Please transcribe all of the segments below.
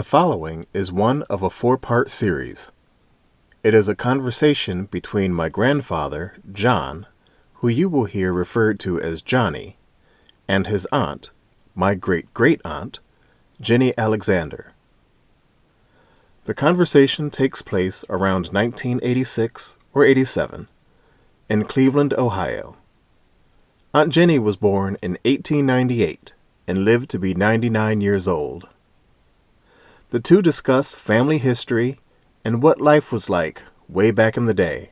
The following is one of a four-part series. It is a conversation between my grandfather, John, who you will hear referred to as Johnny, and his aunt, my great-great-aunt, Jenny Alexander. The conversation takes place around 1986 or 87 in Cleveland, Ohio. Aunt Jenny was born in 1898 and lived to be 99 years old. The two discuss family history and what life was like way back in the day.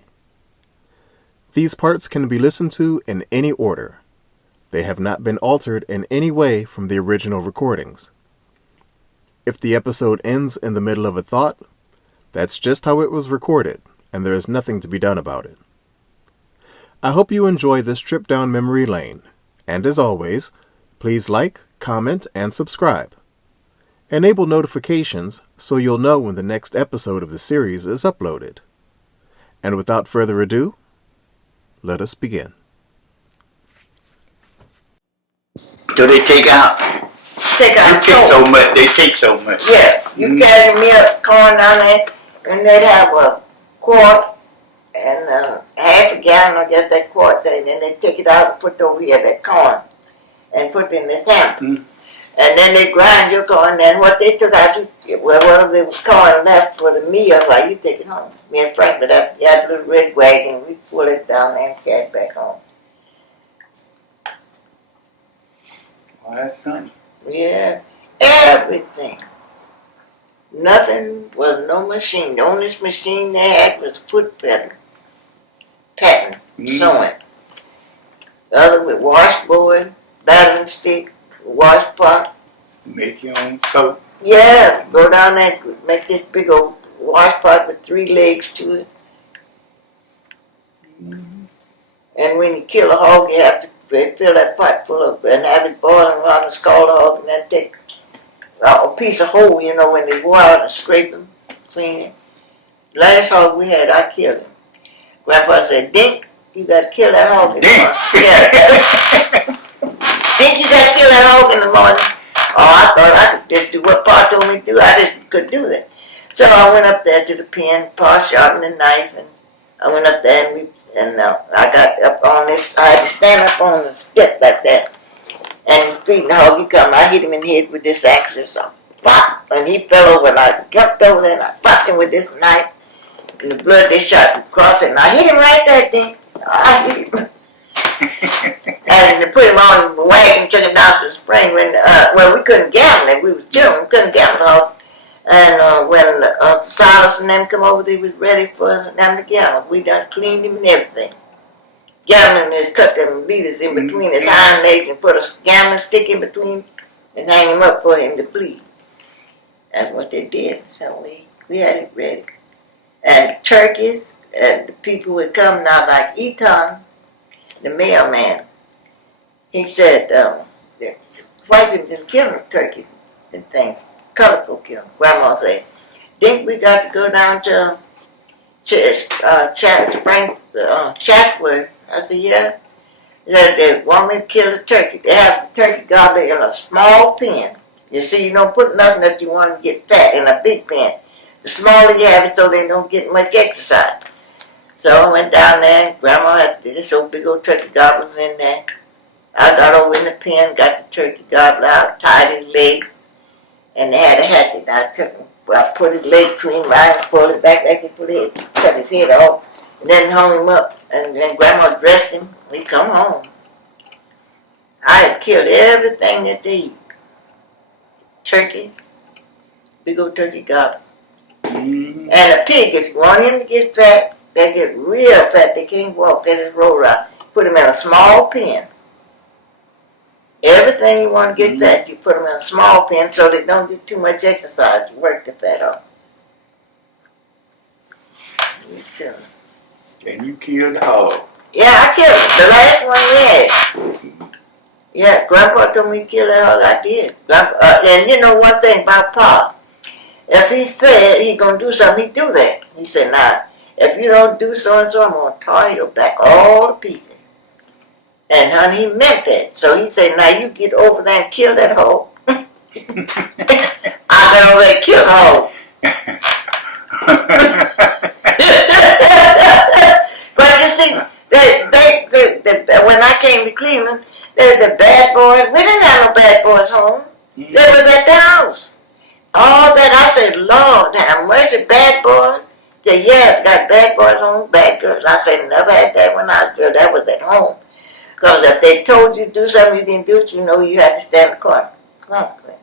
These parts can be listened to in any order. They have not been altered in any way from the original recordings. If the episode ends in the middle of a thought, that's just how it was recorded, and there is nothing to be done about it. I hope you enjoy this trip down memory lane, and as always, please like, comment, and subscribe. Enable notifications so you'll know when the next episode of the series is uploaded. And without further ado, let us begin. Do they take out? Take out They take so much. Yeah, you carry milk, corn down there, and they'd have a quart and half a gallon or just that quart thing. Then they take it out and put over here that corn and put it in this hamper. Mm. And then they grind your corn. And what they took out, well, there was corn left for the meal, like you take it home. Me and Frank, but you had a little red wagon. We pull it down there and carry it back home. Oh, that's something. Yeah, everything. Nothing was no machine. The only machine they had was foot pedal, pattern, sewing. The other with washboard, battering stick, wash pot. Make your own soap. Yeah, go down there, make this big old wash pot with 3 legs to it. Mm-hmm. And when you kill a hog, you have to fill that pot full of and have it boiling around and scald the hog, and then take a piece of whole, when they go out and scrape them, clean it. Last hog we had, I killed him. Grandpa said, Dink, you got to kill that hog in the morning. Yeah. Dink, you got to kill that hog in the morning. Oh, I thought I could just do what Pa told me to do. I just couldn't do that. So I went up there to the pen, Pa sharpened the knife, and I went up there and I got up on this. I had to stand up on the step like that. And he was feeding the hog. He come. I hit him in the head with this axe or something. Pop! And he fell over, and I jumped over there, and I popped him with this knife. And the blood, they shot across it, and I hit him right there, then. I hit him. And they put him on the wagon, took him down to the spring. When we couldn't gamble it. We was children. We couldn't gamble the hog. And when Silas and them come over, they was ready for them to gamble. We done cleaned him and everything. Gambling is cut them leaders in between his hind legs and put a gambling stick in between and hang him up for him to bleed. That's what they did. So we had it ready. And turkeys, the people would come now, like Eton, the mailman. He said, white people didn't kill the turkeys and things. Colored people kill them. Grandma said, Dink, we got to go down to Chatsworth. I said, yeah. They want me to kill the turkey. They have the turkey gobbler in a small pen. You see, you don't put nothing that you want to get fat in a big pen. The smaller you have it, so they don't get much exercise. So I went down there, and Grandma had this old big old turkey gobblers in there. I got over in the pen, got the turkey gobbler out, tied his legs, and they had a hatchet. I took him, I put his leg between mine, pulled it back, cut his head off, and then hung him up. And then Grandma dressed him. We come home. I had killed everything that they eat. Turkey, big old turkey gobbler. Mm-hmm. And a pig, if you want him to get fat, they get real fat. They can't walk. They just roll around. Put them in a small pen. Everything you want to get fat, you put them in a small pen so they don't get too much exercise to work the fat off. And you killed the hog. Yeah, I killed it. The last one, yeah. Yeah, Grandpa told me to kill that hog. I did. And you know one thing about Pa. If he said he's going to do something, he'd do that. He said, nah, if you don't do so-and-so, I'm going to tar your back all to pieces. And honey, he meant that. So he said, now you get over there and kill that hog. I went over there and killed a hog. But you see, when I came to Cleveland, there's the bad boys. We didn't have no bad boys home. They was at the house. All that, I said, Lord, have mercy, bad boys. Said, yeah, it's got bad boys home, bad girls. I said, never had that when I was girl. That was at home. Because if they told you to do something you didn't do it, you know you had to stand the consequence.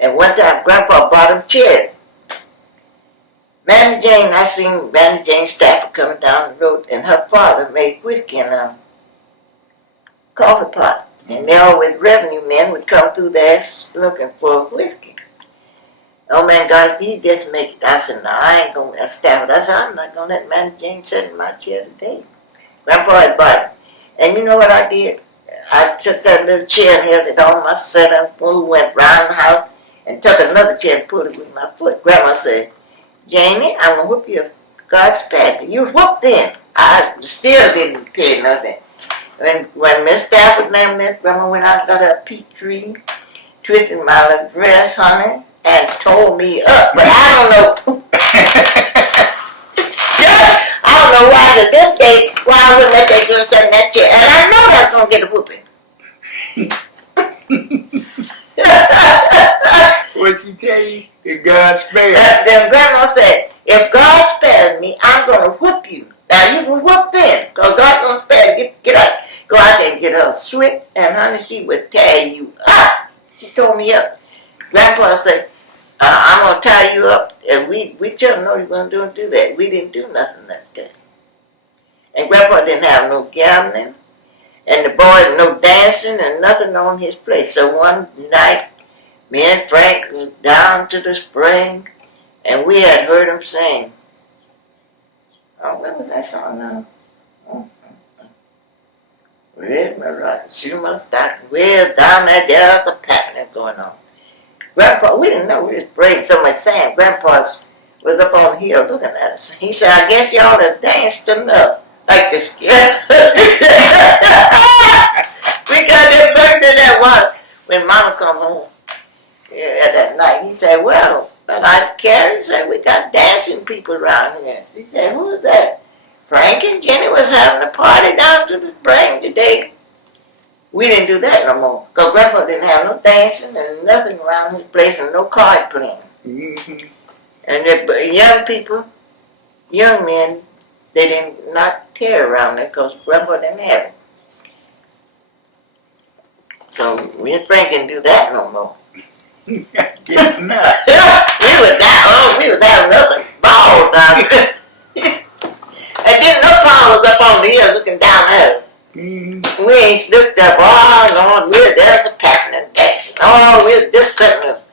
And one time, Grandpa bought him chairs. Mammy Jane, I seen Mammy Jane Stafford coming down the road, and her father made whiskey in a coffee pot. And they always, revenue men would come through there looking for whiskey. Oh man, gosh, he just make it. I said, no, I ain't going to Stafford. I said, I'm not going to let Mammy Jane sit in my chair today. Grandpa had bought it. And you know what I did? I took that little chair and held it on my set and went round the house and took another chair and pulled it with my foot. Grandma said, Janie, I'm going to whoop you if God spared me. You whooped then. I still didn't pay nothing. When Miss Stafford named this, Grandma went out and got her a peach tree, twisted my little dress, honey, and tore me up. But I don't know. I don't know why to this day, why I wouldn't let that girl sit in that chair. And I know that's going to get a whooping. What she tell you? If God spares. Then Grandma said, if God spares me, I'm going to whoop you. Now you can whoop then, because God going to spare you. Get out. Go out there and get her a switch, and honey, she would tear you up. She tore me up. Grandpa said, I'm going to tie you up. And we children know you're going to do that. We didn't do nothing that day. And Grandpa didn't have no gambling, and the boys no dancing and nothing on his place. So one night, me and Frank was down to the spring, and we had heard him sing. Oh, what was that song now? Where's my rock? Shoe my stocking. Well, down there's a pattern going on. Grandpa, we didn't know we was breaking so much sand. Grandpa was up on the hill looking at us. He said, I guess y'all have danced enough. Like the skin. We got that burning in that water. When Mama come home that night, he said, well, I Carrie said, we got dancing people around here. She said, who's that? Frank and Jenny was having a party down to the spring today. We didn't do that no more. Because Grandpa didn't have no dancing and nothing around his place and no card playing. Mm-hmm. And the young people, young men, they did not tear around there because Grandpa didn't have it. So me and Frank didn't do that no more. Guess not. we was having us a ball down there. And then no Paul was up on the hill looking down at us. Mm-hmm. We ain't looked up. Oh, Lord, there's a pattern and dancing. Oh, we're just cutting up.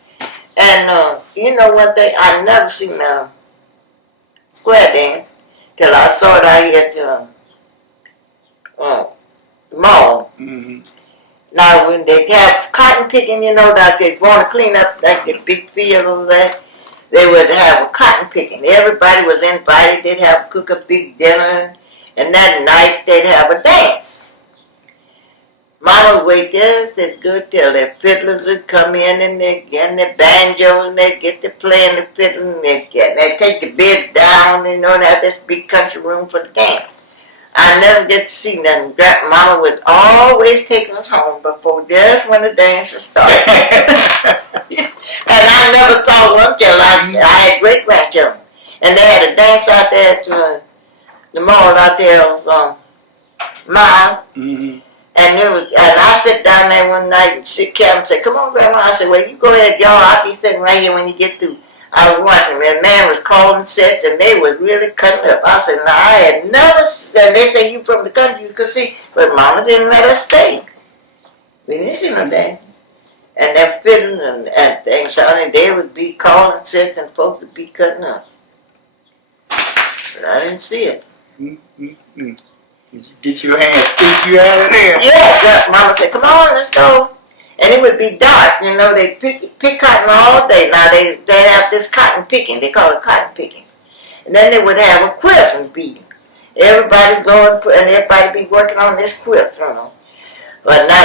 And you know one thing? I've never seen a square dance till I saw it out here at the mall. Mm-hmm. Now, when they have cotton picking, you know, that they want to clean up like the big field over there, they would have a cotton picking. Everybody was invited. They'd cook a big dinner, and that night they'd have a dance. Mama would wait just as good till their fiddlers would come in and they'd get their banjo and they'd get to playing the fiddle and they'd take the bed down, you know, and have this big country room for the dance. I never get to see nothing. Mama would always take us home before just when the dance was started. And I never saw one till I had great grandchildren. And they had a dance out there at the mall out there of Miles. Mm-hmm. And I sit down there one night and Kevin said, come on, Grandma. I said, well, you go ahead, y'all. I'll be sitting right here when you get through. I was watching, and man was calling sets, and they was really cutting up. I said, no, I had never, and they say you from the country, you could see, but Mama didn't let us stay. We didn't see no dance. And them fiddling and things, honey, they would be calling sets, and folks would be cutting up. But I didn't see it. Mm-hmm. Get your hand, pick you out of there. Yes, Mama said, come on, let's go. And it would be dark, you know, they pick cotton all day. Now they have this cotton picking, they call it cotton picking. And then they would have a quilting bee. Everybody go and everybody be working on this quilt, you know. But now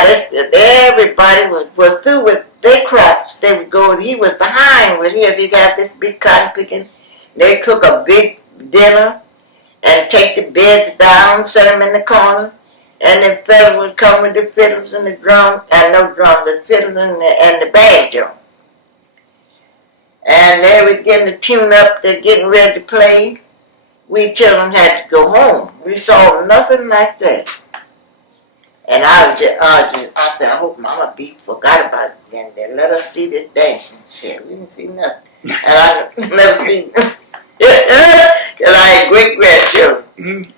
everybody was through with their crops. They would go, he was behind with his. He'd have this big cotton picking. They'd cook a big dinner and take the beds down, set them in the corner. And the fellas would come with the fiddles and the drums, and no drums, the fiddles and the banjo. And they were getting the tune up, they're getting ready to play. We children had to go home. We saw nothing like that. And I said, I hope Mama B forgot about it again. Then let us see this dancing shit. We didn't see nothing. And I never seen because I had great grandchildren.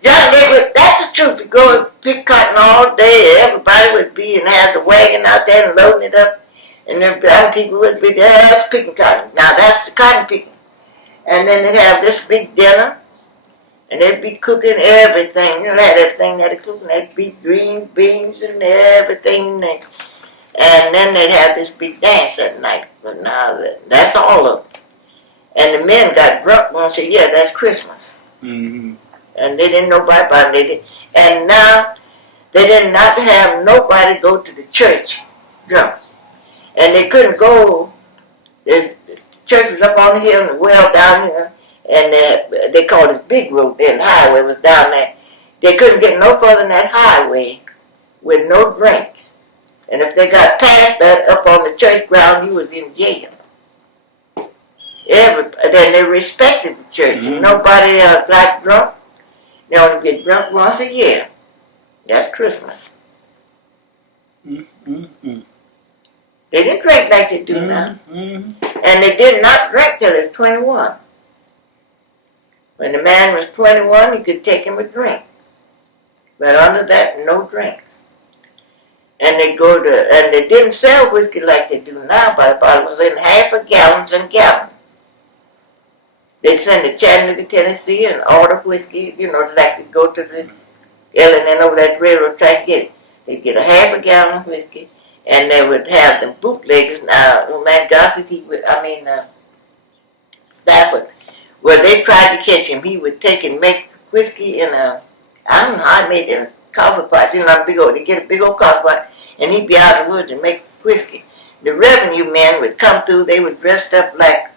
John, that's the truth. You go and pick cotton all day. Everybody would be and have the wagon out there and loading it up. And then other people would be there. That's picking cotton. Now that's the cotton picking. And then they'd have this big dinner. And they'd be cooking everything. You know, they had everything they'd cook. They'd be green beans and everything. And then they'd have this big dance at night. But now that's all of it. And the men got drunk and said, yeah, that's Christmas. Mm-hmm. And they didn't know about it. And now they did not have nobody go to the church drunk. And they couldn't go. The church was up on the hill and the well down here. And they called it Big Road. Then the highway was down there. They couldn't get no further than that highway with no drinks. And if they got past that up on the church ground, you was in jail. Then they respected the church. Mm-hmm. Nobody got drunk. They only get drunk once a year. That's Christmas. Mm-hmm. They didn't drink like they do now. Mm-hmm. And they did not drink till they were 21. When the man was 21, you could take him a drink. But under that, no drinks. And they didn't sell whiskey like they do now, but the bottle was in half a gallons and gallons. They send to Chattanooga, Tennessee, and order whiskey, like to go to the L&N over that railroad track and get it. They'd get a half a gallon of whiskey, and they would have them bootleggers. Now, man, Gossett, Stafford, where they tried to catch him, he would take and make whiskey in I don't know how he made it, in a coffee pot, they get a big old coffee pot, and he'd be out of the woods and make whiskey. The revenue men would come through, they were dressed up like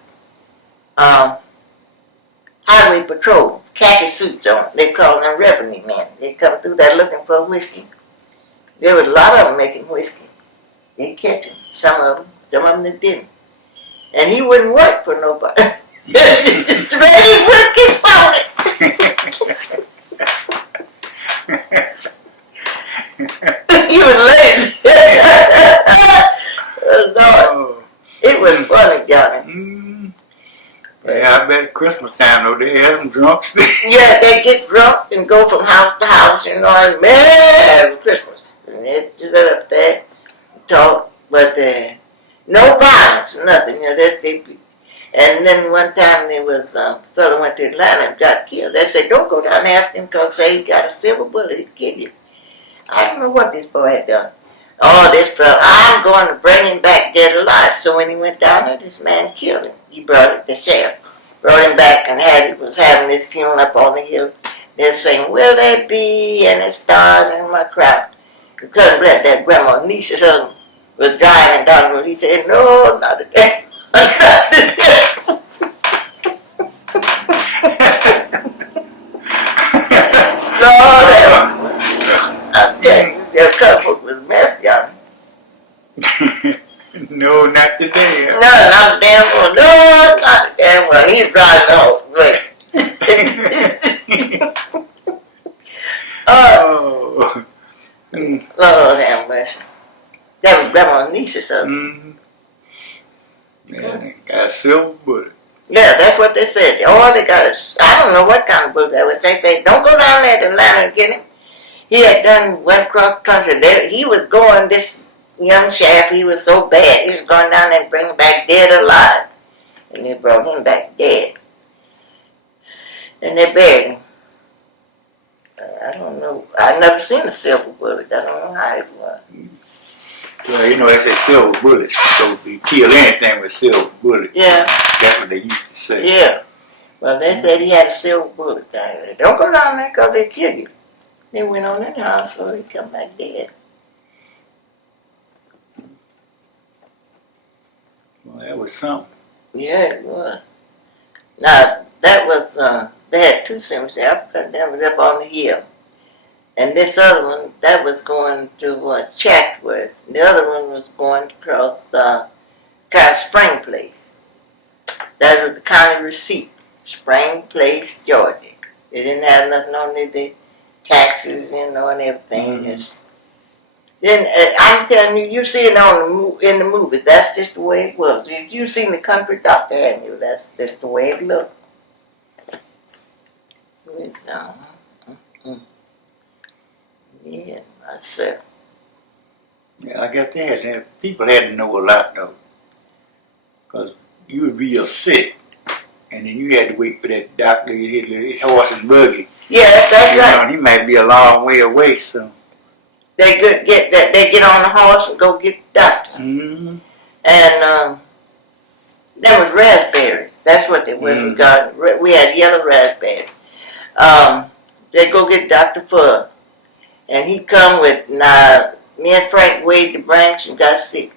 highway patrol, khaki suits on. They called them revenue men. They come through there looking for whiskey. There was a lot of them making whiskey. They'd catch him, some of them they didn't. And he wouldn't work for nobody. It's ready whiskey sold it. He was lazy. Lord, it was funny, Johnny. Mm. Yeah, I bet Christmas time though they have them drunks. Yeah, they get drunk and go from house to house, and Merry Christmas. And they just sit up there and talk, but no violence, nothing. And then one time there was a fellow went to Atlanta and got killed. They said, don't go down after him because he got a silver bullet, he'd kill you. I don't know what this boy had done. Oh, this fellow, I'm going to bring him back dead alive. So when he went down there, this man killed him. He brought it, the sheriff brought him back and was having this funeral up on the hill. They're saying, will they be any stars in my crowd? You couldn't let that grandma niece's husband was driving down the road. He said, no, not today. I'm telling you, their couple was messed, Johnny. No, not today. No, not the damn well. No, not the damn well. He's driving off. Wait. Oh. Lord have mercy. That was Grandma's niece's son. Mm-hmm. Yeah, got a silver bullet. Yeah, that's what they said. Oh, they got I don't know what kind of bullet that was. They said, don't go down there to Atlanta and get him. He had went across the country. He was going, this young chap, he was so bad. He was going down there and bring him back dead or alive. And they brought him back dead. And they buried him. I don't know. I've never seen a silver bullet. I don't know how it was. Well, they say silver bullets, so you kill anything with silver bullets. Yeah. That's what they used to say. Yeah. Well, they said he had a silver bullet down there. Don't go down there because they kill you. They went on in the hospital. He come back dead. Well, that was something. Yeah, it was. Now, that was, they had two cemeteries. That was up on the hill. And this other one, that was going to Chatsworth. The other one was going across kind of Spring Place. That was the county receipt. Spring Place, Georgia. They didn't have nothing on there. The taxes, and everything. Just, then I'm telling you, you see it in the movie. That's just the way it was. If you seen the country doctor, haven't you? That's just the way it looked. It's, yeah, myself. Yeah, I guess they had people had to know a lot though, because you would be real sick, and then you had to wait for that doctor to hit his horse and buggy. Yeah, that's right. He might be a long way away, so They could get that. They get on the horse and go get the doctor. Mm-hmm. And there was raspberries. That's what they was. Mm-hmm. We had yellow raspberries. They go get Dr. Fudd. And he come with, me and Frank weighed the branch and got sick.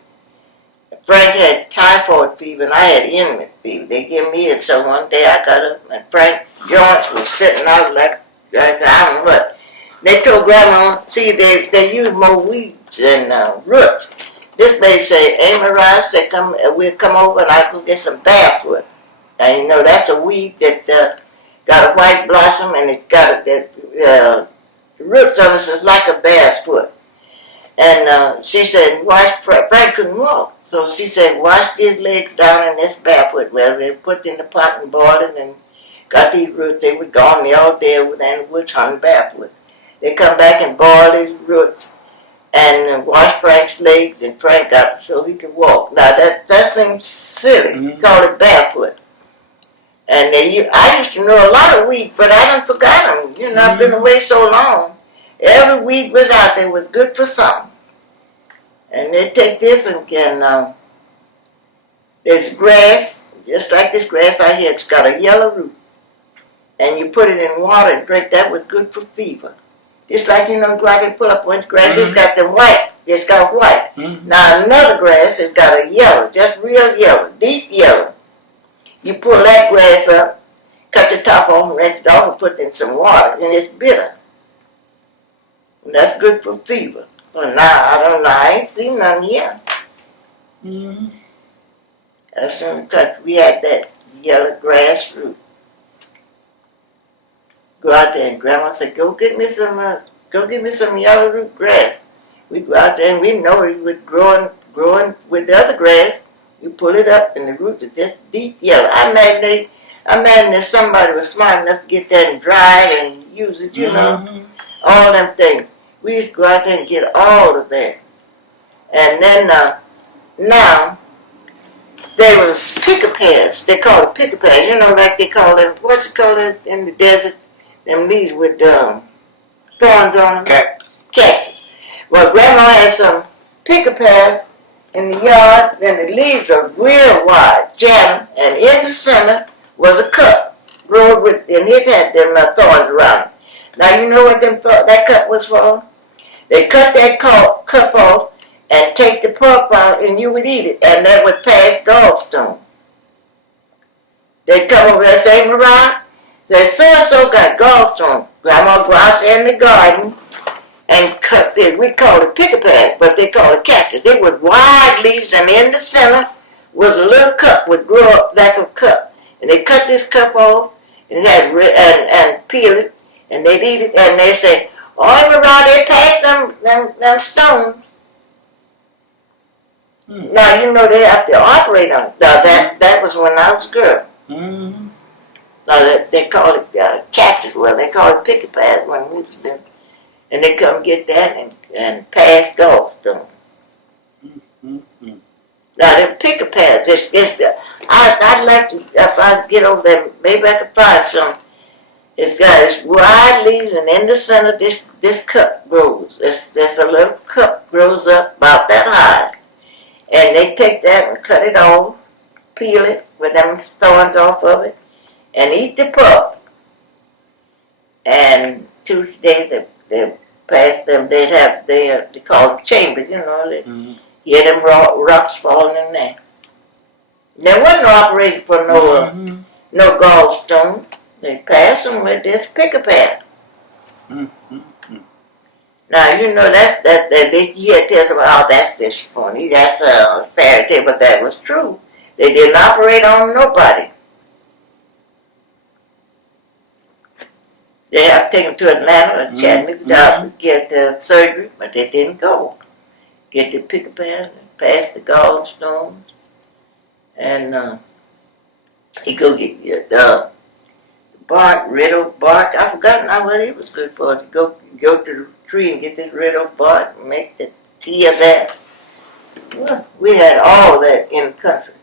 Frank had typhoid fever and I had intimate fever. They gave me it, so one day I got up and Frank's joints was sitting out like I don't know what. They told Grandma, see, they use more weeds than roots. This lady said, "Hey, Mariah said, we'll come over and I'll go get some barefoot." And that's a weed that got a white blossom and it's got the roots on it is like a bass foot. And she said, Frank couldn't walk. So she said, wash these legs down in this barefoot. Well, they put in the pot and boiled it and got these roots. They were gone there all day over there in the woods hunting barefoot. They come back and boil these roots and wash Frank's legs, and Frank got so he could walk. Now that seems silly. Mm-hmm. Call it barefoot. And I used to know a lot of weed, but I done forgot them. I've been away so long. Every weed was out there was good for something. And they take this and there's grass, just like this grass out here. It's got a yellow root. And you put it in water and drink. That was good for fever. Just like, go out there and pull up one grass. Mm-hmm. It's got them white. It's got white. Mm-hmm. Now another grass has got a yellow, just real yellow, deep yellow. You pull that grass up, cut the top off, rinse it off, and put it in some water, and it's bitter. And that's good for fever. Well, now, I don't know, I ain't seen none here. Mm-hmm. That's in the country. We had that yellow grass root. Go out there, and Grandma said, go get me some yellow root grass. We go out there, and we know it was growing with the other grass. You pull it up, and the roots are just deep yellow. I imagine that somebody was smart enough to get that and dry it and use it, Mm-hmm. all them things. We used to go out there and get all of that. And then now, there was picker pears. They call it picker pears. Like they call them, what's it called in the desert? Them leaves with thorns on them. Cactus. Well, Grandma had some picker pears in the yard, then the leaves are real wide, jam, and in the center was a cup, rolled with, and it had them thorns around it. Now you know what that cup was for? They cut that cup off and take the pulp out, and you would eat it, and that would pass gallstone. They'd come over there and say, Mariah, say, so-and-so got gallstone. Grandma go out there in the garden and cut it. We call it picker pears, but they call it cactus. It was wide leaves, and in the center was a little cup, would grow up like a cup. And they cut this cup off and and peel it, and they'd eat it, and they say, oh, Mariah, they passed them stones. Mm-hmm. Now, they have to operate on it. Now, that was when I was a girl. Mm-hmm. Now, they call it cactus. Well, they call it picker pears when we was there. And they come get that and pass gallstone. Mm-hmm. Now, them picker pears, I'd like to, if I get over there, maybe I could find some. It's got its wide leaves, and in the center, this cup grows. There's a little cup grows up about that high. And they take that and cut it off, peel it with them thorns off of it, and eat the pup. And 2 days they pass them. They call them chambers, you know. Hear them rocks falling in there. There wasn't no operation for no gallstone. They pass them with this pick-a-pad. Now you know that you hear tales about, oh, that's just funny, that's a fairy tale, but that was true. They didn't operate on nobody. They have to take them to Atlanta or Chattanooga to get the surgery, but they didn't go. Get the pick-a-pad, pass the gallstones, and he go get the bark, red oak bark. I forgot now what it was good for. To go to the tree and get this red oak bark and make the tea of that. Well, we had all that in the country.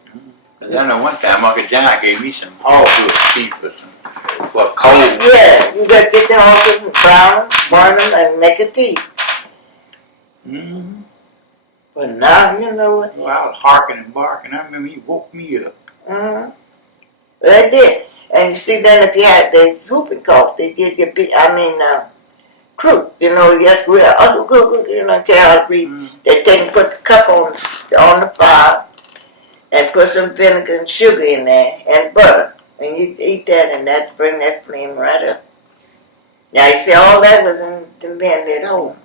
I know one time Uncle John gave me some hawthorn tea for cold. Yeah, you got to get the hawthorn, brown, burn them, and make a tea. But now, you know what? Well, I was harking and barking. I remember he woke me up. Well, they did. And you see, then if you had the whooping cough, they did get big, croup, you know, yes, real, you know, tell how to breathe. They take and put the cup on the fire and put some vinegar and sugar in there and butter. And you eat that and that bring that flame right up. Now, you see, all that was invented at home.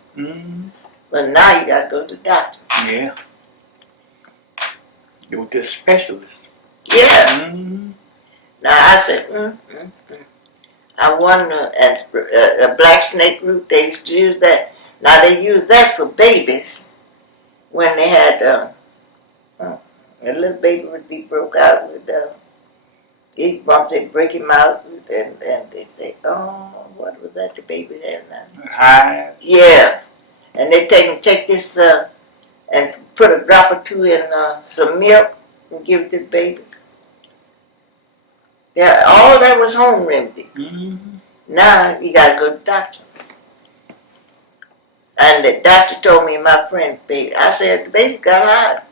But now you got to go to the doctor. Yeah. Go to a specialist. Yeah. Now I said, I wonder, at a black snake root, they used to use that. Now they use that for babies when they had, a little baby would be broke out with, he'd bump, they'd break him out, and they say, oh, what was that the baby had now? Hive? Yeah. And they take this, and put a drop or two in some milk and give it to the baby. Yeah, all that was home remedy. Now you gotta go to the doctor. And the doctor told me, my friend, baby, I said, the baby got hives.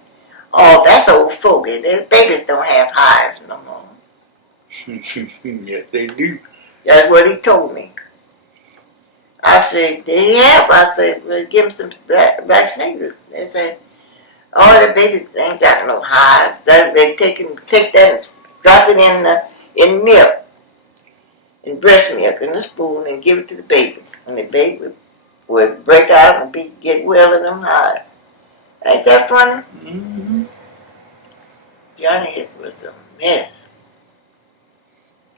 Oh, that's old fogey. The babies don't have hives no more. Yes, they do. That's what he told me. I said, they have. I said, well, give him some black snake root. They said, oh, the babies ain't got no hives. So they take that and drop it in milk, in breast milk, in a spoon, and give it to the baby. And the baby would break out and get well in them hives. Ain't that funny? Johnny, it was a mess.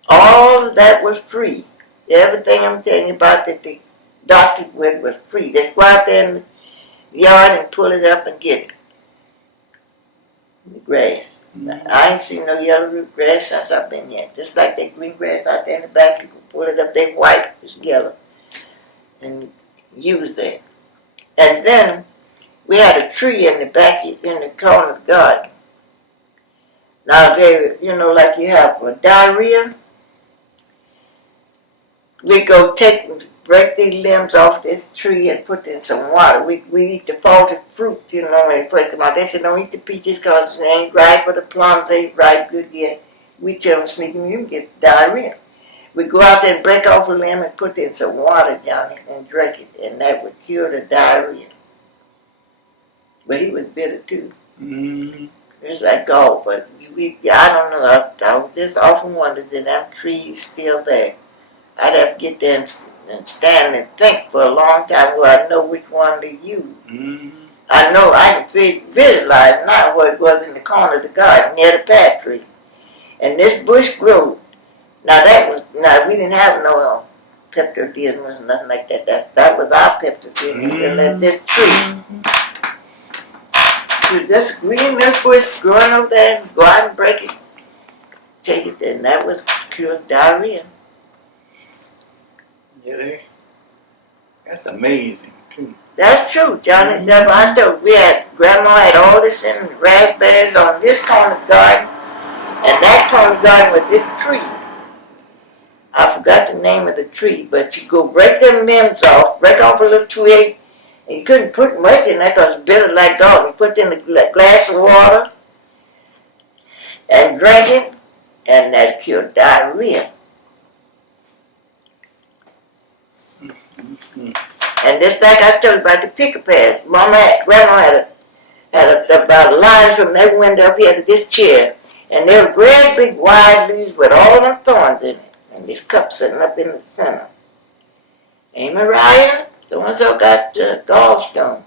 All of that was free. Everything I'm telling you about that the doctor went was free. Just go out there in the yard and pull it up and get it. The grass. I ain't seen no yellow root grass since I've been here. Just like that green grass out there in the back, you can pull it up. They white, it's yellow, and use that. And then we had a tree in the back, in the corner of the garden. Now, they, you know, like you have diarrhea, we go break these limbs off this tree and put in some water. We eat the faulty fruit, you know, when it first come out. They said, don't eat the peaches because they ain't ripe, or the plums ain't ripe good yet. We tell them, sneaking, you can get diarrhea. We go out there and break off a limb and put in some water, Johnny, and drink it, and that would cure the diarrhea. But he was bitter, too. It's like gold, but I don't know. I just often wonder, is that trees still there? I'd have to get there and stand and think for a long time where I know which one to use. I know I can visualize now what it was in the corner of the garden near the pear tree. And this bush grew. Now we didn't have no peptodism or nothing like that. That was our peptodism. And this tree. It was just green little bush growing over there, and go out and break it, take it, and that was cured diarrhea. Yeah, that's amazing, too. That's true, Johnny. I told Grandma had all this in raspberries on this corner of the garden, and that corner of the garden with this tree. I forgot the name of the tree, but you go break them limbs off, break off a little twig, and you couldn't put much in there because it's bitter like dog. You put in a glass of water and drink it, and that cured diarrhea. And just like I told you about the picker pads, Grandma had about a line from that window up here to this chair, and there were great big wide leaves with all them thorns in it, and this cup sitting up in the center. Hey, Mariah, so-and-so got gallstone.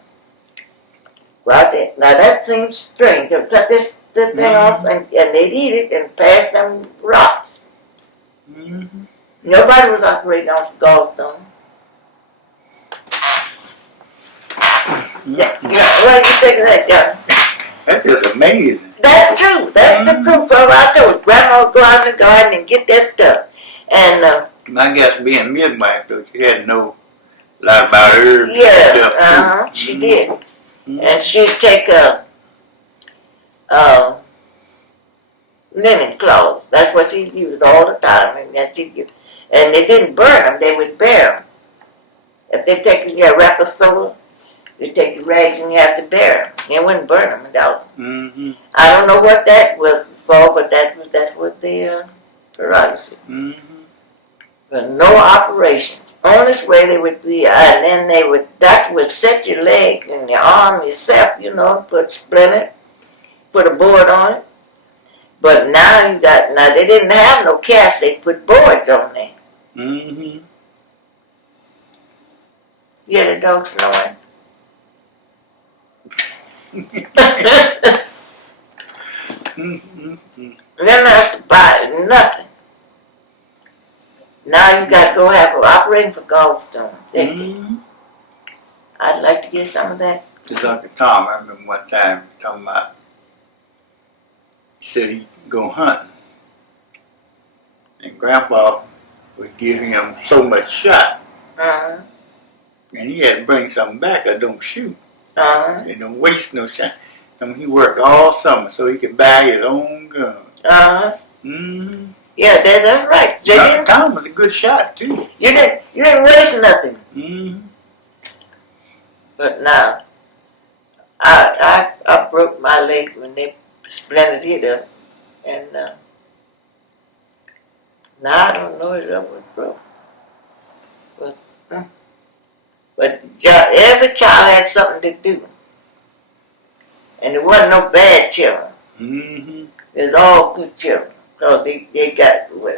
Well, now that seems strange. They'll cut this thing off, and they'd eat it and pass them rocks. Mm-hmm. Nobody was operating off gallstone. Yeah, what do you think of that, John? That's just amazing. That's true. That's the proof of I told you. Grandma would go out in the garden and get that stuff. And I guess being midwife, though, she had to know a lot about herbs and stuff too. she did. And she'd take linen cloths. That's what she used all the time. And they didn't burn them; they would bear them. If they take your wrap of soda, they take the rags and you have to bear them. They wouldn't burn them without them. Mm-hmm. I don't know what that was for, but that's what the prerogative. Mm-hmm. But no operation. Only way they would be, and then doctor would set your leg and your arm yourself, put splinter, put a board on it. But now they didn't have no cast, they put boards on there. Mm-hmm. You hear the dog snoring? Mm-hmm. You don't have to buy nothing. Now you got to go have an operating for gallstones. Mm-hmm. I'd like to get some of that. Just Uncle Tom, I remember one time talking about, he said he'd go hunting. And Grandpa would give him so much shot. Uh-huh. And he had to bring something back or don't shoot. Uh-huh. They don't waste no shot. I mean, he worked all summer so he could buy his own gun. Uh-huh. Mm-hmm. Yeah, that's right. Tom was a good shot too. You didn't waste nothing. Mm-hmm. But now, I broke my leg when they splintered it up, and now I don't know if it was broke. But every child had something to do, and there wasn't no bad children. Mm-hmm. There's all good children. Because they got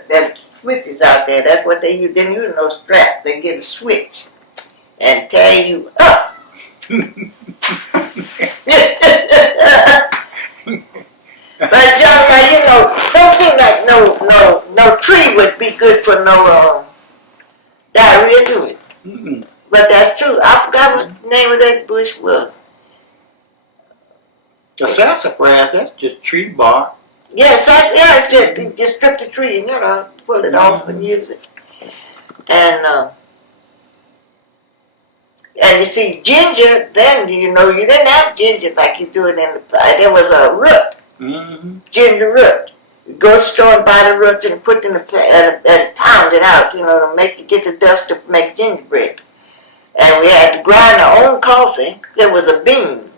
them switches out there. That's what they use. Didn't use no strap. They get a switch and tie you up. But John, now don't seem like no tree would be good for no diarrhea to it. Mm-hmm. But that's true. I forgot what the name of that bush was. The sassafras, that's just tree bark. Yes, you just strip the tree and pull it off and use it. And you see ginger, then you didn't have ginger like you do it in the pie. There was a root, ginger root. You go to the store and buy the roots and put in and pound it out, to get the dust to make gingerbread. And we had to grind our own coffee. There was a bean.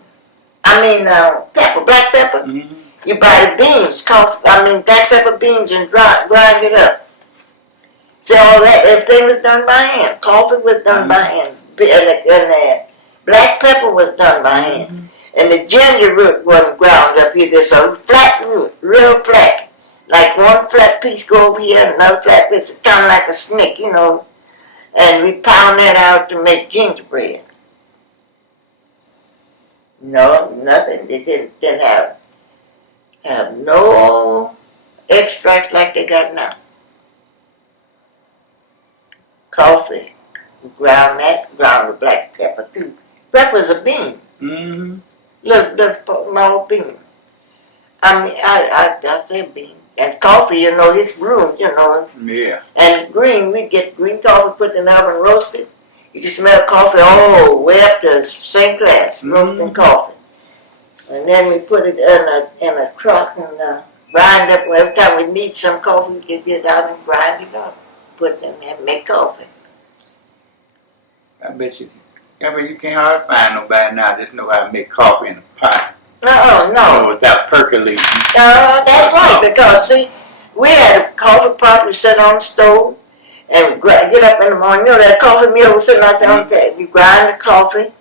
Pepper, black pepper. Mm-hmm. You buy the beans, black pepper beans, and grind it up. See, all that, everything was done by hand. Coffee was done by hand. And black pepper was done by hand. And the ginger root wasn't ground up here. There's a flat root, real flat. Like one flat piece go over here, and another flat piece, kind of like a snake, And we pound that out to make gingerbread. No, nothing. They didn't have no extract like they got now. Coffee, ground the black pepper too. Pepper's a bean. Mm-hmm. Little small bean. I say bean. And coffee, it's brewed, Yeah. And green, we get green coffee, put in the oven, roasted. You can smell coffee all the way up to St. Clair's, roasting coffee. And then we put it in a truck and grind up. Every time we need some coffee, we get it out and grind it up. Put it in there and make coffee. I bet you can't hardly find nobody now just know how to make coffee in a pot. No. Without percolating. That's right, because see, We had a coffee pot we set on the stove, and we get up in the morning. You know that coffee mill was sitting out there on the You grind the coffee,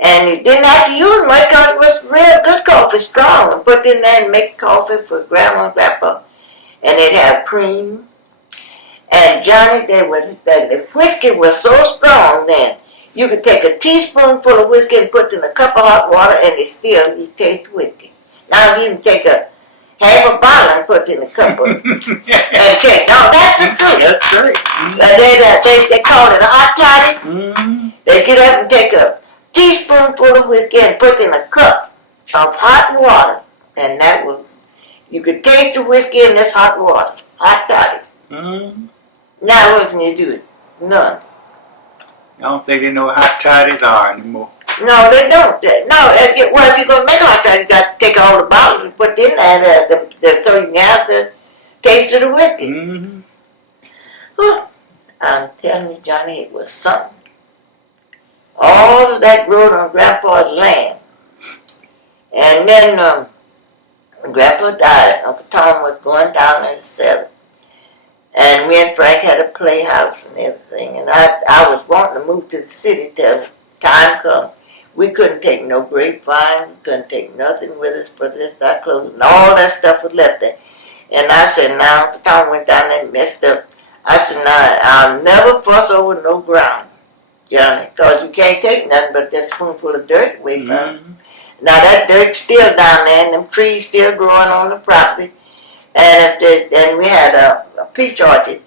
and you didn't have to use much because it was real good coffee, strong. And put it in there and make coffee for Grandma and Grandpa, and they'd have cream. And Johnny, the whiskey was so strong then. You could take a teaspoonful of whiskey and put it in a cup of hot water, and you taste whiskey. Now you can take half a bottle and put it in a cup of and take. No, that's the truth. That's great. They call it a hot toddy. Mm-hmm. They get up and take a teaspoonful of whiskey and put it in a cup of hot water, and that was you could taste the whiskey in this hot water, hot toddy. Mm-hmm. Now what can you do? None. I don't think they know what hot toddies are anymore. No, they don't. No, if you're going to make a hot toddy, you got to take all the bottles and put in there so you can have the taste of the whiskey. Mm-hmm. Oh, I'm telling you, Johnny, it was something. All of that growed on Grandpa's land. And then when Grandpa died, Uncle Tom was going down in the cellar. And me and Frank had a playhouse and everything. And I was wanting to move to the city till time come. We couldn't take no grapevine. We couldn't take nothing with us but just our clothes. And all that stuff was left there. And I said, now, Uncle Tom went down there and messed up. I said, now, I'll never fuss over no ground, Johnny, because you can't take nothing but that spoonful of dirt away from it. Now, that dirt's still down there, and them trees still growing on the property. And we had a peach orchard.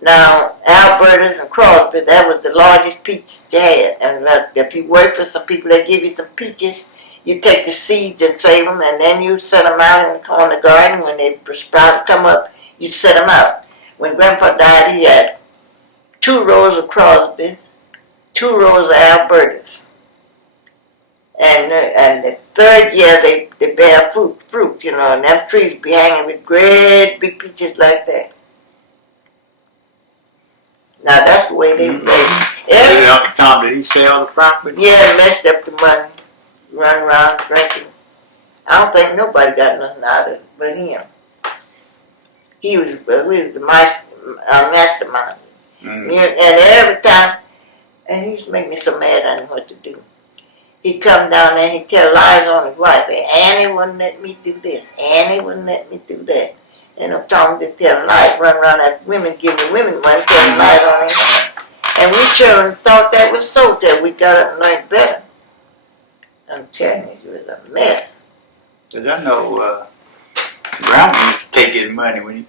Now, Alberta's and Crosby, that was the largest peach they had. And if you work for some people, they give you some peaches. You take the seeds and save them, and then you set them out in the garden. When they sprout come up, you set them out. When Grandpa died, he had 2 rows of Crosby's, 2 rows of Alberta's. And the third year, they bear fruit, you know, and them trees be hanging with great big peaches like that. Now, that's the way they Did Uncle Tom, did he sell the property? Yeah, messed up the money. Run around drinking. I don't think nobody got nothing out of it but him. He was the mastermind. Mm-hmm. And every time, and he used to make me so mad I didn't know what to do. He'd come down there and he'd tell lies on his wife. Annie wouldn't let me do this. Annie wouldn't let me do that. And I'm talking just telling lies, run around at women, giving women money, telling lies on his wife. And we children thought that was so till we got up and learned better. I'm telling you, it was a mess. Because I know Grandma used to take his money when he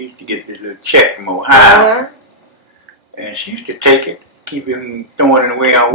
used to get this little check from Ohio. Mm-hmm. And she used to take it, keep him throwing it away on